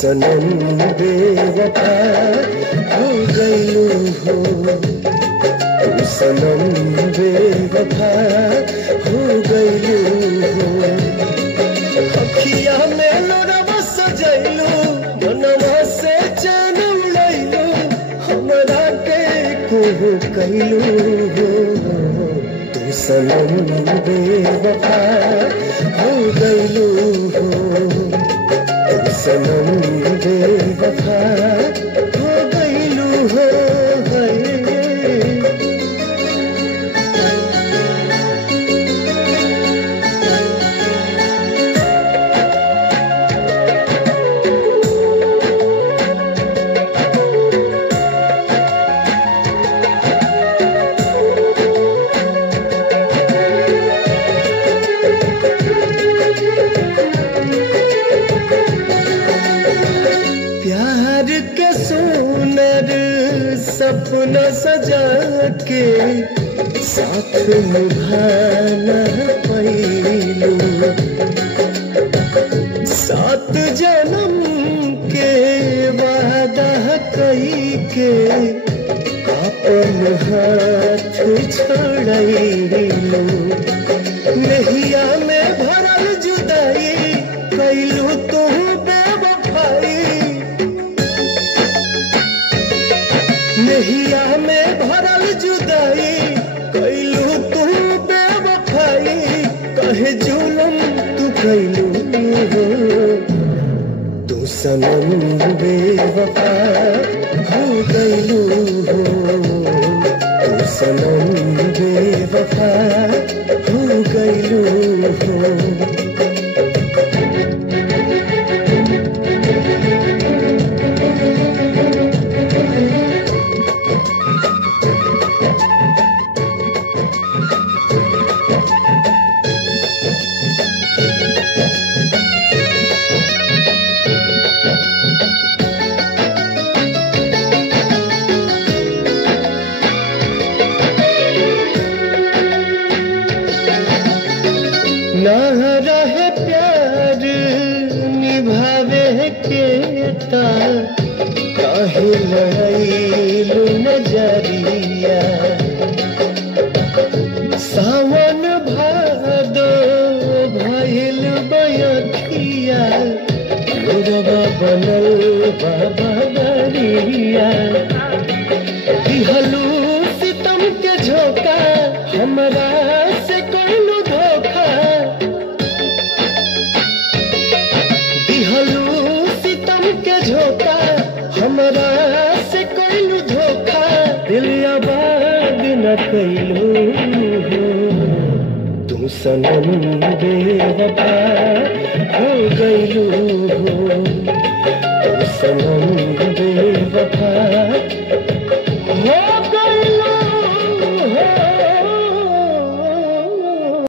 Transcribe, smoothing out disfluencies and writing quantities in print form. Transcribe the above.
सनम बेवफा हो गइलू हो, तू सनम बेवफा हो गइलू हो। अखिया में लोरवा सजैलू, मनवा से चैन उड़ैलू, हमरा के कोहू कैलू हो, तू सनम बेवफा हो गइलू हो, तू सनम बेवफा हो गइलू हो। प्यार के सुनर सपना सजा के साथ निभाना पैलू, 7 जन्म के वादा कई के अपन हाथ छोड़ैलू। नहिया में भरल जुदाई कैलू तू बेवफाई, नहिया में भरल जुदाई कैलू तू बेवफाई, कहे जुलम तू कैलू हो, तू सनम बेवफा हो गइलू हो, तू सनम बेवफा हो गइलू हो। ना रहे प्यार निभावे के ता काहे लड़ैलू नजरिया, सावन भादो भइल बयखिया, मोरवा बनल बाबा दरिया। दिहलू सितम के झोंका, हमरा से कइलू धोखा, दिहलू सितम के झोंका, हमरा से कइलू धोखा, दिल आबाद न कइलू हो, तू सनम बेवफा हो गइलू हो, तू सनम